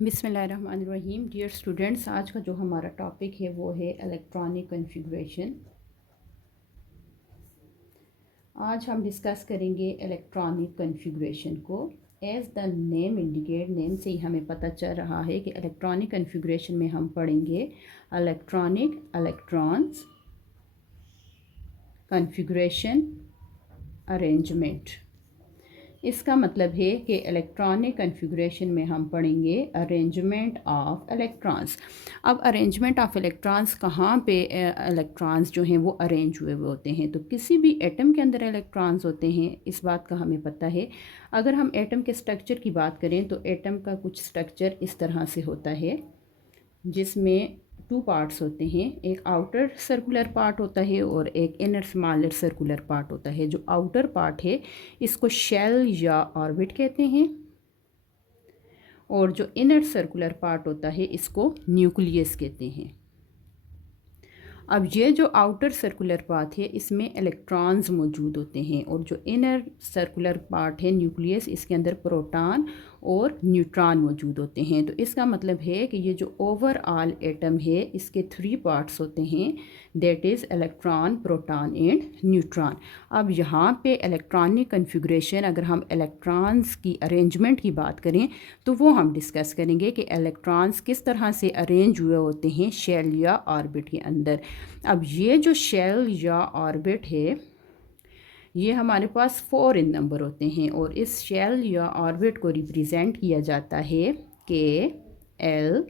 बिस्मिल्लाहिर्रहमानिर्रहीम। Dear students, आज का जो हमारा टॉपिक है वो है इलेक्ट्रॉनिक कॉन्फ़िगरेशन। आज हम डिस्कस करेंगे इलेक्ट्रॉनिक कॉन्फ़िगरेशन को। As the name indicate, name से ही हमें पता चल रहा है कि इलेक्ट्रॉनिक कॉन्फ़िगरेशन में हम पढ़ेंगे इलेक्ट्रॉन्स, कॉन्फ़िगरेशन, अरेंजमेंट। इसका मतलब है कि इलेक्ट्रॉनिक कॉन्फ़िगरेशन में हम पढ़ेंगे अरेंजमेंट ऑफ इलेक्ट्रॉन्स। अब अरेंजमेंट ऑफ इलेक्ट्रॉन्स कहाँ पे इलेक्ट्रॉन्स जो हैं वो अरेंज हुए होते हैं, तो किसी भी एटम के अंदर इलेक्ट्रॉन्स होते हैं, इस बात का हमें पता है। अगर हम एटम के स्ट्रक्चर की बात करें तो एटम का कुछ स्ट्रक्चर इस तरह से होता है जिसमें टू पार्ट्स होते हैं। एक आउटर सर्कुलर पार्ट होता है और एक इनर स्मॉलर सर्कुलर पार्ट होता है। जो आउटर पार्ट है इसको शेल या ऑर्बिट कहते हैं और जो इनर सर्कुलर पार्ट होता है इसको न्यूक्लियस कहते हैं। अब ये जो आउटर सर्कुलर पार्ट है इसमें इलेक्ट्रॉन्स मौजूद होते हैं और जो इनर सर्कुलर पार्ट है न्यूक्लियस, इसके अंदर प्रोटॉन और न्यूट्रॉन मौजूद होते हैं। तो इसका मतलब है कि ये जो ओवरऑल एटम है इसके 3 पार्ट्स होते हैं, that is electron, proton and neutron. अब यहाँ पे इलेक्ट्रॉनिक कॉन्फ़िगरेशन, अगर हम इलेक्ट्रॉन्स की अरेंजमेंट की बात करें तो वो हम डिस्कस करेंगे कि इलेक्ट्रॉन्स किस तरह से अरेंज हुए होते हैं शेल या ऑर्बिट के अंदर। अब ये जो शेल या ऑर्बिट है ये हमारे पास 4 इन नंबर होते हैं और इस शेल या ऑर्बिट को रिप्रेजेंट किया जाता है के, एल,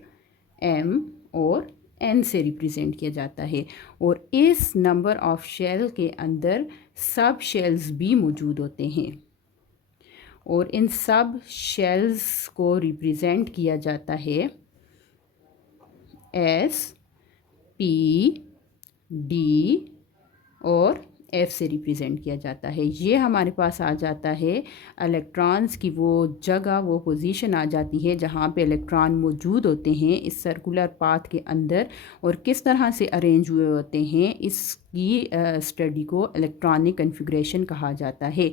एम और एन से रिप्रेजेंट किया जाता है। और इस नंबर ऑफ शेल के अंदर सब शेल्स भी मौजूद होते हैं और इन सब शेल्स को रिप्रेजेंट किया जाता है एस, पी, डी और एफ से रिप्रेजेंट किया जाता है। ये हमारे पास आ जाता है इलेक्ट्रॉन्स की वो जगह, वो पोजीशन आ जाती है जहाँ पे इलेक्ट्रॉन मौजूद होते हैं इस सर्कुलर पाथ के अंदर और किस तरह से अरेंज हुए होते हैं। इसकी स्टडी को इलेक्ट्रॉनिक कॉन्फ़िगरेशन कहा जाता है।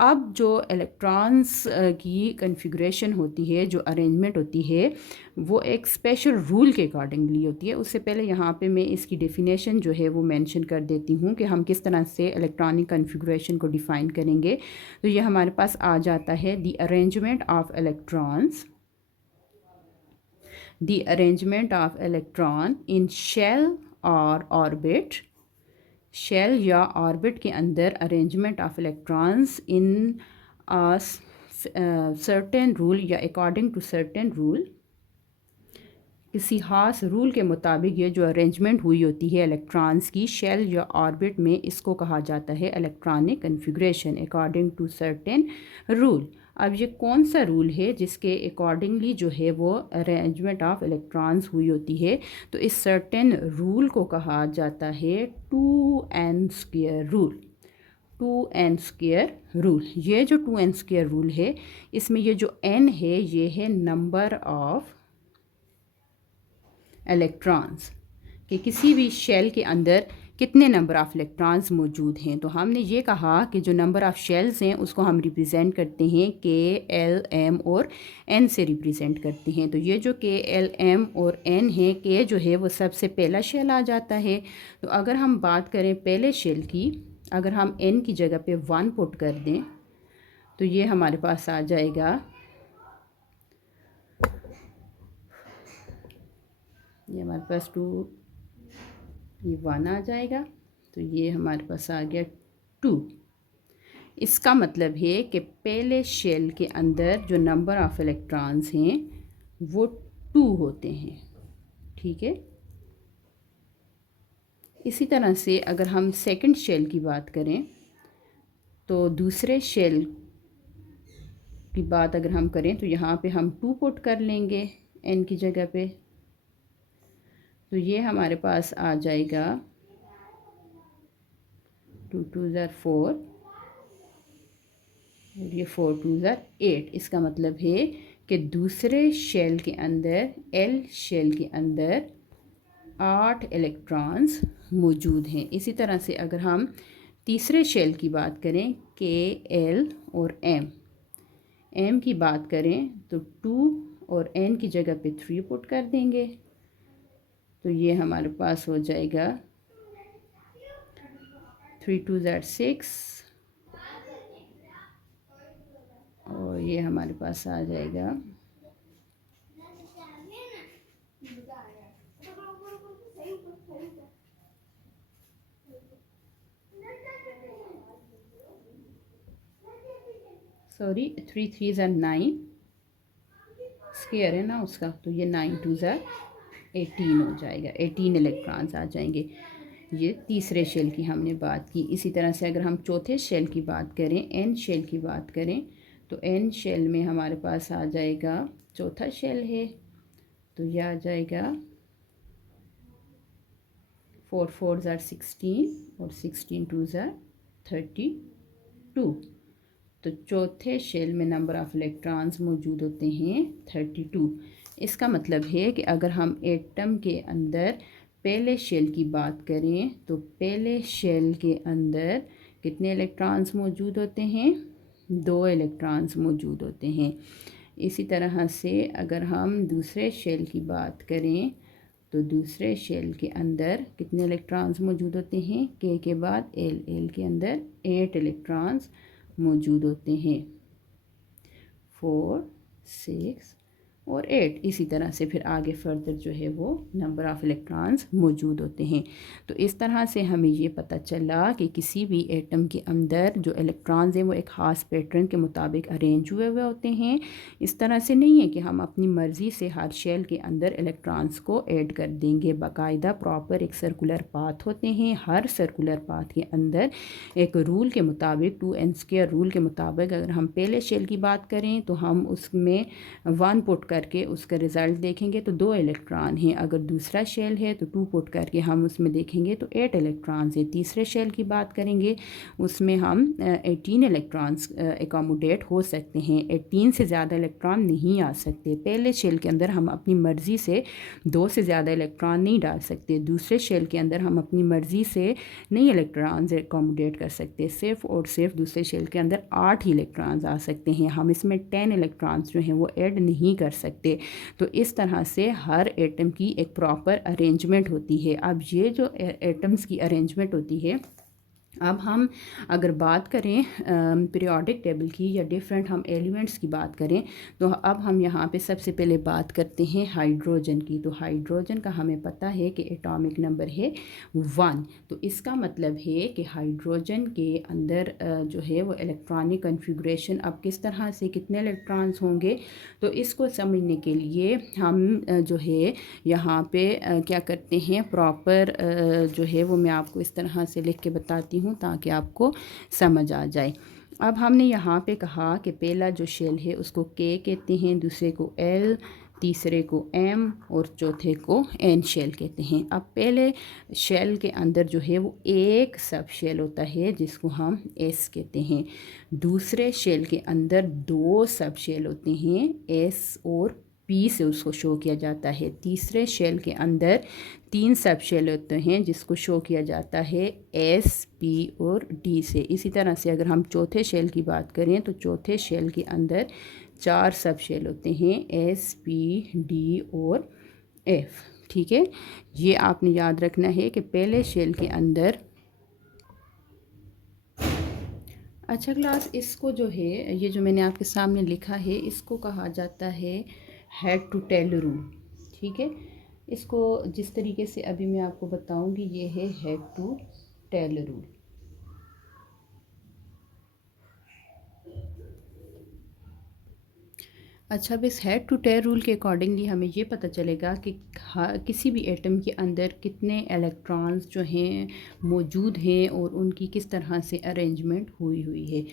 अब जो इलेक्ट्रॉन्स की कॉन्फ़िगरेशन होती है, जो अरेंजमेंट होती है, वो एक स्पेशल रूल के अकॉर्डिंगली होती है। उससे पहले यहाँ पे मैं इसकी डेफिनेशन जो है वो मेंशन कर देती हूँ कि हम किस तरह से इलेक्ट्रॉनिक कॉन्फ़िगरेशन को डिफ़ाइन करेंगे। तो ये हमारे पास आ जाता है the arrangement of electrons, the arrangement of electron in shell और ऑर्बिट। शेल या ऑर्बिट के अंदर arrangement of electrons in certain rule या अकॉर्डिंग टू सर्टेन रूल, किसी ख़ास रूल के मुताबिक ये जो अरेंजमेंट हुई होती है इलेक्ट्रॉन्स की शेल या ऑर्बिट में, इसको कहा जाता है electronic configuration according to certain rule. अब ये कौन सा रूल है जिसके अकॉर्डिंगली जो है वो अरेंजमेंट ऑफ इलेक्ट्रॉन्स हुई होती है, तो इस सर्टेन रूल को कहा जाता है 2n² रूल। 2n² रूल, ये जो 2n² रूल है इसमें ये जो n है ये है नंबर ऑफ इलेक्ट्रॉन्स, कि किसी भी शेल के अंदर कितने नंबर ऑफ़ इलेक्ट्रॉन्स मौजूद हैं। तो हमने ये कहा कि जो नंबर ऑफ़ शेल्स हैं उसको हम रिप्रेजेंट करते हैं के, एल, एम और एन से रिप्रेजेंट करते हैं। तो ये जो के, एल, एम और एन है, के जो है वो सबसे पहला शेल आ जाता है। तो अगर हम बात करें पहले शेल की, अगर हम एन की जगह पे 1 पुट कर दें तो ये हमारे पास आ जाएगा, ये हमारे पास 2, ये 1 आ जाएगा, तो ये हमारे पास आ गया 2। इसका मतलब है कि पहले शेल के अंदर जो नंबर ऑफ़ इलेक्ट्रॉन्स हैं वो 2 होते हैं, ठीक है। इसी तरह से अगर हम सेकंड शेल की बात करें तो दूसरे शेल की बात अगर हम करें तो यहाँ पे हम 2 पुट कर लेंगे एन की जगह पे, तो ये हमारे पास आ जाएगा 2 2 ज़ार 4 और ये 4 2 ज़ार 8। इसका मतलब है कि दूसरे शेल के अंदर, एल शेल के अंदर 8 इलेक्ट्रॉन्स मौजूद हैं। इसी तरह से अगर हम तीसरे शेल की बात करें, के, एल और एम की बात करें तो 2 और n की जगह पे 3 पुट कर देंगे तो ये हमारे पास हो जाएगा 3 2 ज़ 6 और ये हमारे पास आ जाएगा 3 3 ज़ 9 स्क्वायर है ना उसका, तो ये 9 2 ज़ 18 हो जाएगा, 18 इलेक्ट्रॉन्स आ जाएंगे। ये तीसरे शेल की हमने बात की। इसी तरह से अगर हम चौथे शेल की बात करें, एन शेल की बात करें, तो एन शेल में हमारे पास आ जाएगा, चौथा शेल है तो यह आ जाएगा 4 4 ज़ 16 और 16 2 ज़ 32। तो चौथे शेल में नंबर ऑफ़ इलेक्ट्रॉन्स मौजूद होते हैं 32। इसका मतलब है कि अगर हम एटम के अंदर पहले शेल की बात करें तो पहले शेल के अंदर कितने इलेक्ट्रॉन्स मौजूद होते हैं? 2 इलेक्ट्रॉन्स मौजूद होते हैं। इसी तरह से अगर हम दूसरे शेल की बात करें तो दूसरे शेल के अंदर कितने इलेक्ट्रॉन्स मौजूद होते हैं? के बाद एल के अंदर 8 इलेक्ट्रॉन्स मौजूद होते हैं, 4 6 और 8। इसी तरह से फिर आगे फर्दर जो है वो नंबर ऑफ़ इलेक्ट्रॉन्स मौजूद होते हैं। तो इस तरह से हमें ये पता चला कि किसी भी एटम के अंदर जो इलेक्ट्रॉन्स हैं वो एक ख़ास पैटर्न के मुताबिक अरेंज हुए हुए होते हैं। इस तरह से नहीं है कि हम अपनी मर्ज़ी से हर शेल के अंदर इलेक्ट्रॉन्स को ऐड कर देंगे। बाकायदा प्रॉपर एक सर्कुलर पाथ होते हैं। हर सर्कुलर पाथ के अंदर एक रूल के मुताबिक, 2n² रूल के मुताबिक अगर हम पहले शेल की बात करें तो हम उसमें 1 पुट करके उसका रिज़ल्ट देखेंगे तो 2 इलेक्ट्रॉन हैं। अगर दूसरा शेल है तो 2 पुट करके हम उसमें देखेंगे तो 8 इलेक्ट्रॉन्स हैं। तीसरे शेल की बात करेंगे उसमें हम 18 इलेक्ट्रॉन्स एकोमोडेट हो सकते हैं। 18 से ज़्यादा इलेक्ट्रॉन नहीं आ सकते। पहले शेल के अंदर हम अपनी मर्ज़ी से 2 से ज़्यादा इलेक्ट्रॉन नहीं डाल सकते। दूसरे शेल के अंदर हम अपनी मर्ज़ी से नहीं इलेक्ट्रॉन्स एकोमोडेट कर सकते। सिर्फ़ और सिर्फ दूसरे शेल के अंदर 8 ही इलेक्ट्रॉन्स आ सकते हैं। हम इसमें 10 इलेक्ट्रॉन्स जो हैं वो ऐड नहीं कर सकते। तो इस तरह से हर एटम की एक प्रॉपर अरेंजमेंट होती है। अब ये जो एटम्स की अरेंजमेंट होती है, अब हम अगर बात करें पीरियोडिक टेबल की या डिफरेंट हम एलिमेंट्स की बात करें तो अब हम यहाँ पे सबसे पहले बात करते हैं हाइड्रोजन की। तो हाइड्रोजन का हमें पता है कि एटॉमिक नंबर है 1। तो इसका मतलब है कि हाइड्रोजन के अंदर जो है वो इलेक्ट्रॉनिक कन्फिग्रेशन अब किस तरह से कितने इलेक्ट्रॉन्स होंगे, तो इसको समझने के लिए हम जो है यहाँ पे क्या करते हैं, प्रॉपर जो है वो मैं आपको इस तरह से लिख के बताती हूँ ताकि आपको समझ आ जाए। अब हमने यहाँ पे कहा कि पहला जो शेल है उसको के कहते हैं, दूसरे को एल, तीसरे को एम और चौथे को एन शेल कहते हैं। अब पहले शेल के अंदर जो है वो एक सब शेल होता है जिसको हम एस कहते हैं। दूसरे शेल के अंदर 2 सब शेल होते हैं, एस और पी से उसको शो किया जाता है। तीसरे शेल के अंदर 3 सब शेल होते हैं जिसको शो किया जाता है एस, पी और डी से। इसी तरह से अगर हम चौथे शेल की बात करें तो चौथे शेल के अंदर 4 सब शेल होते हैं, एस, पी, डी और एफ। ठीक है, ये आपने याद रखना है कि पहले शेल के अंदर। अच्छा क्लास, इसको जो है ये जो मैंने आपके सामने लिखा है इसको कहा जाता है हेड टू टेल रूल। ठीक है, इसको जिस तरीके से अभी मैं आपको बताऊंगी ये है हेड टू टेल रूल। अच्छा, अब इस हेड टू टेल रूल के अकॉर्डिंगली हमें ये पता चलेगा कि किसी भी एटम के अंदर कितने इलेक्ट्रॉन्स जो हैं मौजूद हैं और उनकी किस तरह से अरेंजमेंट हुई है।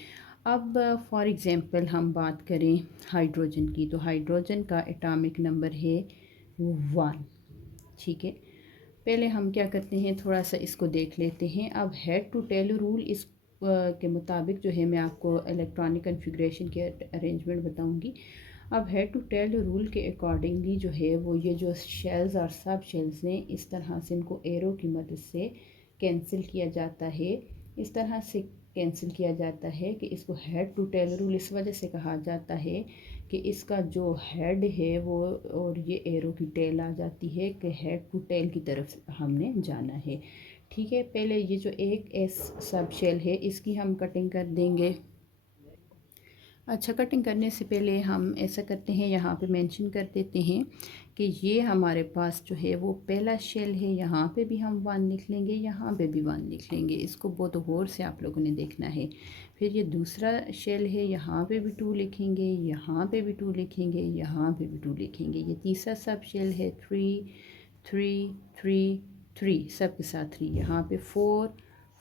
अब फॉर एग्ज़ाम्पल हम बात करें हाइड्रोजन की, तो हाइड्रोजन का एटॉमिक नंबर है 1। ठीक है, पहले हम क्या करते हैं, थोड़ा सा इसको देख लेते हैं। अब हेड टू टेल रूल इस के मुताबिक जो है मैं आपको इलेक्ट्रॉनिक कन्फिग्रेशन के अरेंजमेंट बताऊंगी। अब हेड टू टेल रूल के अकॉर्डिंगली जो है वो ये जो शेल्स और सब शेल्स हैं इस तरह से इनको एरो की मदद से कैंसिल किया जाता है। इस तरह से कैंसिल किया जाता है कि इसको हेड टू टेल रूल इस वजह से कहा जाता है कि इसका जो हेड है वो और ये एरो की टेल आ जाती है कि हेड टू टेल की तरफ हमने जाना है। ठीक है, पहले ये जो एक एस सब शेल है इसकी हम कटिंग कर देंगे। अच्छा, कटिंग करने से पहले हम ऐसा करते हैं, यहाँ पे मेंशन कर देते हैं कि ये हमारे पास जो है वो पहला शेल है, यहाँ पे भी हम 1 लिख लेंगे, यहाँ पे भी 1 लिख लेंगे। इसको बहुत गौर से आप लोगों ने देखना है। फिर ये दूसरा शेल है, यहाँ पे भी 2 लिखेंगे, यहाँ पे भी 2 लिखेंगे, यहाँ पे भी 2 लिखेंगे। ये तीसरा सब शेल है, 3 3 3 3 सब के साथ 3, यहाँ पे 4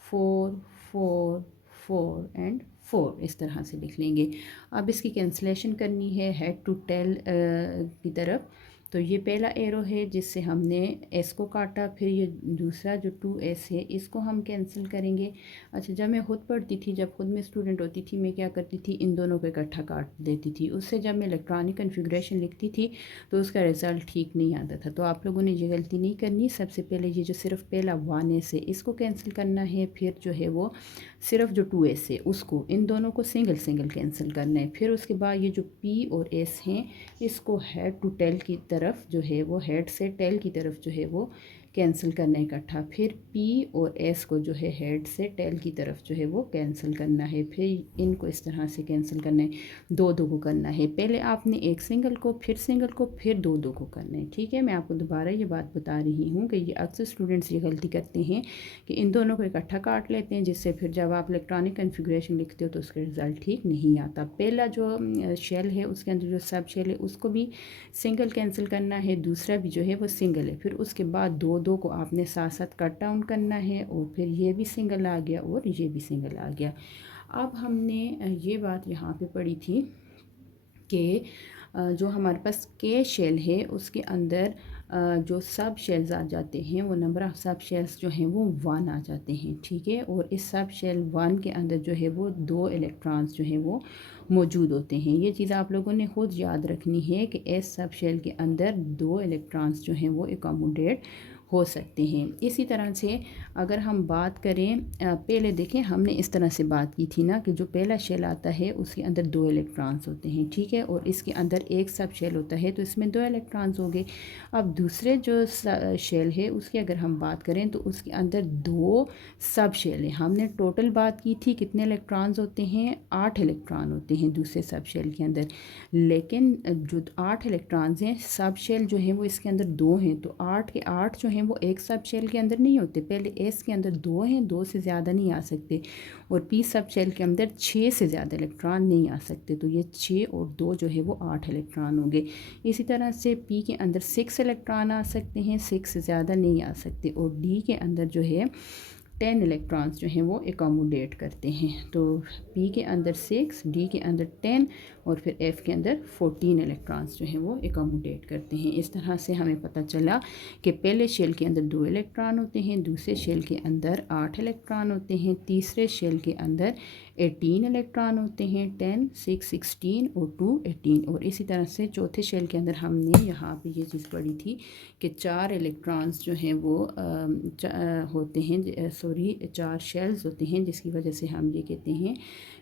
4 4 4 एंड 4 इस तरह से लिख लेंगे। अब इसकी कैंसलेशन करनी है हेड टू टेल की तरफ। तो ये पहला एरो है जिससे हमने एस को काटा, फिर ये दूसरा जो 2s है इसको हम कैंसिल करेंगे। अच्छा, जब मैं ख़ुद पढ़ती थी, जब खुद मैं स्टूडेंट होती थी, मैं क्या करती थी, इन दोनों को इकट्ठा काट देती थी। उससे जब मैं इलेक्ट्रॉनिक कन्फिग्रेशन लिखती थी तो उसका रिज़ल्ट ठीक नहीं आता था। तो आप लोगों ने ये गलती नहीं करनी। सबसे पहले ये जो सिर्फ पहला 1s है इसको कैंसिल करना है, फिर जो है वो सिर्फ जो 2s है उसको, इन दोनों को सिंगल सिंगल कैंसिल करना है। फिर उसके बाद ये जो p और s हैं इसको हेड टू टेल की तरफ जो है वो, हेड से टेल की तरफ जो है वो कैंसिल करना है इकट्ठा। फिर p और s को जो है हेड से टेल की तरफ जो है वो कैंसिल करना है। फिर इनको इस तरह से कैंसिल करना है, दो दो को करना है। पहले आपने एक सिंगल को, फिर सिंगल को, फिर दो दो को करना है। ठीक है, मैं आपको दोबारा ये बात बता रही हूँ कि ये अक्सर स्टूडेंट्स ये गलती करते हैं कि इन दोनों को इकट्ठा काट लेते हैं, जिससे फिर जब आप इलेक्ट्रॉनिक कन्फिग्रेशन लिखते हो तो उसका रिज़ल्ट ठीक नहीं आता। पहला जो शेल है उसके अंदर जो सब शेल है उसको भी सिंगल कैंसिल करना है, दूसरा भी जो है वो सिंगल है। फिर उसके बाद दो दो को आपने साथ साथ कट डाउन करना है, और फिर ये भी सिंगल आ गया और ये भी सिंगल आ गया। अब हमने ये बात यहाँ पे पढ़ी थी कि जो हमारे पास के शेल है उसके अंदर जो सब शेल्स आ जाते हैं, वो नंबर ऑफ़ सब शेल्स जो हैं वो 1 आ जाते हैं। ठीक है, और इस सब शेल 1 के अंदर जो है वो 2 इलेक्ट्रॉन्स जो हैं वो मौजूद होते हैं। ये चीज़ आप लोगों ने खुद याद रखनी है कि इस सब शेल के अंदर 2 इलेक्ट्रॉन्स जो हैं वो एकोमोडेट हो सकते हैं। इसी तरह से अगर हम बात करें, पहले देखें हमने इस तरह से बात की थी ना कि जो पहला शेल आता है उसके अंदर 2 इलेक्ट्रॉन्स होते हैं। ठीक है, और इसके अंदर एक सब शेल होता है तो इसमें 2 इलेक्ट्रॉन्स हो गए। अब दूसरे जो शेल है उसकी अगर हम बात करें तो उसके अंदर 2 सब शेल है। हमने टोटल बात की थी कितने इलेक्ट्रॉन्स होते हैं, 8 इलेक्ट्रॉन होते हैं दूसरे सब शेल के अंदर। लेकिन जो 8 इलेक्ट्रॉन्स हैं, सब शेल जो है वो इसके अंदर 2 हैं, तो 8 के 8 जो हैं वो एक सब शेल के अंदर नहीं होते। पहले एस के अंदर 2 हैं, 2 से ज़्यादा नहीं आ सकते, और पी सब शेल के अंदर 6 से ज़्यादा इलेक्ट्रॉन नहीं आ सकते। तो ये 6 और 2 जो है वो 8 इलेक्ट्रॉन हो गए। इसी तरह से पी के अंदर 6 इलेक्ट्रॉन आ सकते हैं, 6 से ज़्यादा नहीं आ सकते, और डी के अंदर जो है 10 इलेक्ट्रॉन्स जो हैं वो एकोमोडेट करते हैं। तो पी के अंदर 6, डी के अंदर 10 और फिर एफ़ के अंदर 14 इलेक्ट्रॉन्स जो हैं वो एकोमोडेट करते हैं। इस तरह से हमें पता चला कि पहले शेल के अंदर 2 इलेक्ट्रॉन होते हैं, दूसरे शेल के अंदर 8 इलेक्ट्रॉन होते हैं, तीसरे शेल के अंदर 18 इलेक्ट्रॉन होते हैं, 10 6 16 और 2 18। और इसी तरह से चौथे शेल के अंदर हमने यहाँ पे ये चीज़ पढ़ी थी कि 4 इलेक्ट्रॉन्स जो हैं वो होते हैं, सॉरी 4 शेल्स होते हैं, जिसकी वजह से हम ये कहते हैं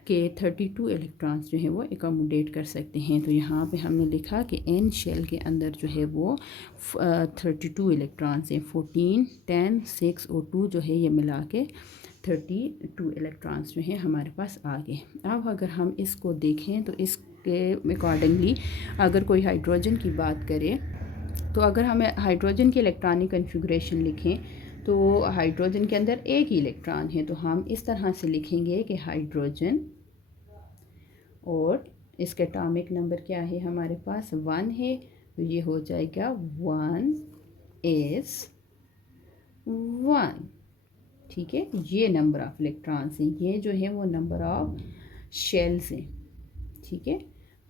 कि 32 इलेक्ट्रॉन्स जो हैं वो एकोमोडेट कर सकते हैं। तो यहाँ पे हमने लिखा कि एन शेल के अंदर जो है वो 32 इलेक्ट्रॉन्स हैं, 14 10 6 और 2 जो है ये मिला के 32 इलेक्ट्रॉन्स जो हैं हमारे पास आ गए। अब अगर हम इसको देखें तो इसके अकॉर्डिंगली अगर कोई हाइड्रोजन की बात करे, तो अगर हमें हाइड्रोजन की इलेक्ट्रॉनिक कन्फिग्रेशन लिखें तो हाइड्रोजन के अंदर एक ही इलेक्ट्रॉन है, तो हम इस तरह से लिखेंगे कि हाइड्रोजन, और इसके एटॉमिक नंबर क्या है हमारे पास 1 है, तो ये हो जाएगा 1s1। ठीक है, ये नंबर ऑफ़ इलेक्ट्रॉन्स हैं, ये जो है वो नंबर ऑफ़ शेल्स हैं। ठीक है,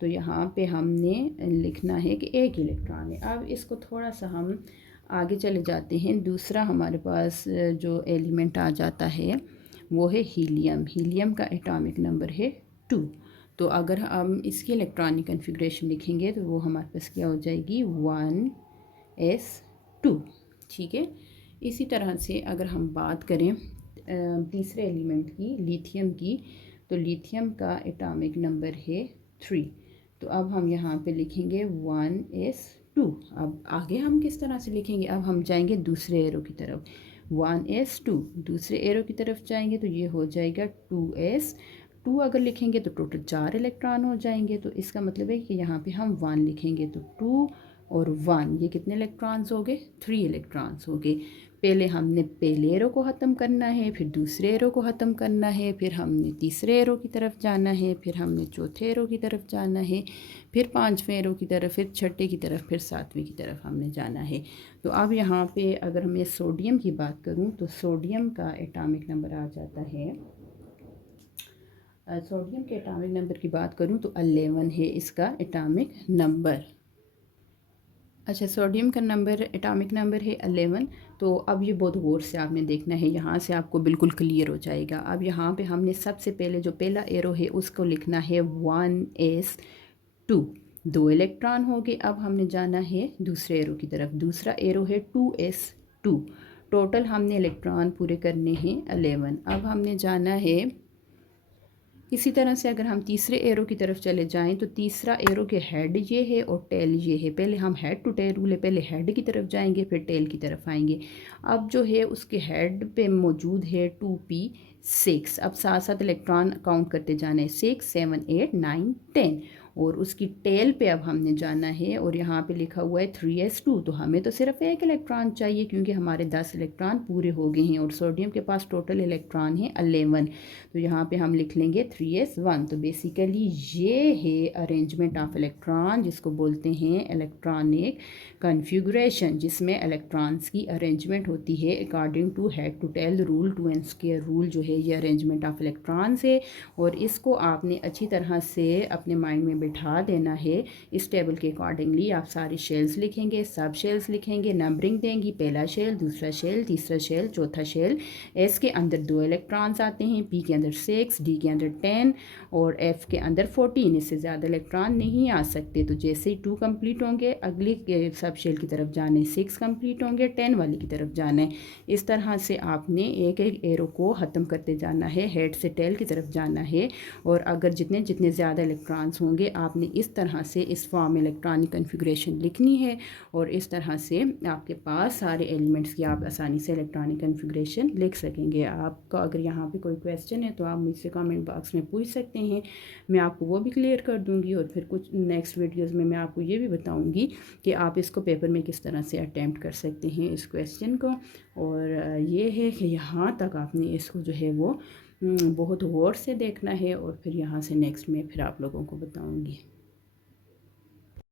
तो यहाँ पे हमने लिखना है कि एक इलेक्ट्रॉन है। अब इसको थोड़ा सा हम आगे चले जाते हैं। दूसरा हमारे पास जो एलिमेंट आ जाता है वो है हीलियम। हीलियम का एटॉमिक नंबर है 2। तो अगर हम इसकी इलेक्ट्रॉनिक कन्फिग्रेशन लिखेंगे तो वो हमारे पास क्या हो जाएगी 1s2। ठीक है, इसी तरह से अगर हम बात करें तीसरे एलिमेंट की, लिथियम की, तो लिथियम का एटॉमिक नंबर है 3। तो अब हम यहाँ पे लिखेंगे 1s2। अब आगे हम किस तरह से लिखेंगे, अब हम जाएंगे दूसरे एरो की तरफ, 1s2 दूसरे एरो की तरफ जाएंगे तो ये हो जाएगा 2s2। अगर लिखेंगे तो टोटल 4 इलेक्ट्रॉन हो जाएंगे, तो इसका मतलब है कि यहाँ पे हम 1 लिखेंगे तो 2 और 1 ये कितने इलेक्ट्रॉन्स हो गए, 3 इलेक्ट्रॉन्स हो गए। पहले हमने पहले एरो को ख़त्म करना है, फिर दूसरे एरो को ख़त्म करना है, फिर हमने तीसरे एरो की तरफ जाना है, फिर हमने चौथे एरो की तरफ जाना है, फिर पांचवें एरो की तरफ, फिर छठे की तरफ, फिर सातवें की तरफ हमने जाना है। तो अब यहाँ पे अगर मैं सोडियम की बात करूँ तो सोडियम का एटॉमिक नंबर आ जाता है, सोडियम के एटॉमिक नंबर की बात करूँ तो 11 है इसका एटॉमिक नंबर। अच्छा, सोडियम का नंबर एटॉमिक नंबर है 11। तो अब ये बहुत गौर से आपने देखना है, यहाँ से आपको बिल्कुल क्लियर हो जाएगा। अब यहाँ पे हमने सबसे पहले जो पहला एरो है उसको लिखना है 1s2, 2 इलेक्ट्रॉन हो गए। अब हमने जाना है दूसरे एरो की तरफ, दूसरा एरो है 2s2। टोटल हमने इलेक्ट्रॉन पूरे करने हैं 11। अब हमने जाना है इसी तरह से अगर हम तीसरे एरो की तरफ चले जाएं तो तीसरा एरो के हेड ये है और टेल ये है। पहले हम हेड टू टेल रूल है, पहले हेड की तरफ जाएंगे फिर टेल की तरफ आएंगे। अब जो है उसके हेड पे मौजूद है 2p6। अब साथ साथ इलेक्ट्रॉन काउंट करते जाना है, 6 7 8 9 10। और उसकी टेल पे अब हमने जाना है और यहाँ पे लिखा हुआ है 3s2। तो हमें तो सिर्फ एक इलेक्ट्रॉन चाहिए क्योंकि हमारे 10 इलेक्ट्रॉन पूरे हो गए हैं और सोडियम के पास टोटल इलेक्ट्रॉन है 11। तो यहाँ पे हम लिख लेंगे 3s1। तो बेसिकली ये है अरेंजमेंट ऑफ इलेक्ट्रॉन जिसको बोलते हैं इलेक्ट्रॉनिक कन्फिगरेशन, जिसमें इलेक्ट्रॉन्स की अरेंजमेंट होती है according to head to tail rule, 2n² rule जो है ये अरेंजमेंट ऑफ इलेक्ट्रॉन्स है। और इसको आपने अच्छी तरह से अपने माइंड में बिठा देना है। इस टेबल के अकॉर्डिंगली आप सारी शेल्स लिखेंगे, सब शेल्स लिखेंगे, नंबरिंग देंगी, पहला शेल, दूसरा शेल, तीसरा शेल, चौथा शेल। एस के अंदर 2 इलेक्ट्रॉन्स आते हैं, पी के अंदर 6, डी के अंदर 10 और एफ के अंदर 14। इससे ज़्यादा इलेक्ट्रॉन नहीं आ सकते। तो जैसे ही 2 कंप्लीट होंगे अगली सब शेल की तरफ जाने, 6 कंप्लीट होंगे 10 वाली की तरफ जाना है। इस तरह से आपने एक एक एरो को ख़त्म करते जाना है, हेड से टेल की तरफ जाना है। और अगर जितने जितने ज़्यादा इलेक्ट्रॉन्स होंगे आपने इस तरह से इस फॉर्म में इलेक्ट्रॉनिक कन्फिग्रेशन लिखनी है। और इस तरह से आपके पास सारे एलिमेंट्स की आप आसानी से इलेक्ट्रॉनिक कन्फिग्रेशन लिख सकेंगे। आपका अगर यहाँ पे कोई क्वेश्चन है तो आप मुझसे कमेंट बॉक्स में पूछ सकते हैं, मैं आपको वो भी क्लियर कर दूँगी। और फिर कुछ नेक्स्ट वीडियोज़ में मैं आपको ये भी बताऊँगी कि आप इसको पेपर में किस तरह से अटैम्प्ट कर सकते हैं इस क्वेश्चन को। और ये है कि यहाँ तक आपने इसको जो है वो बहुत गौर से देखना है और फिर यहाँ से नेक्स्ट में फिर आप लोगों को बताऊँगी।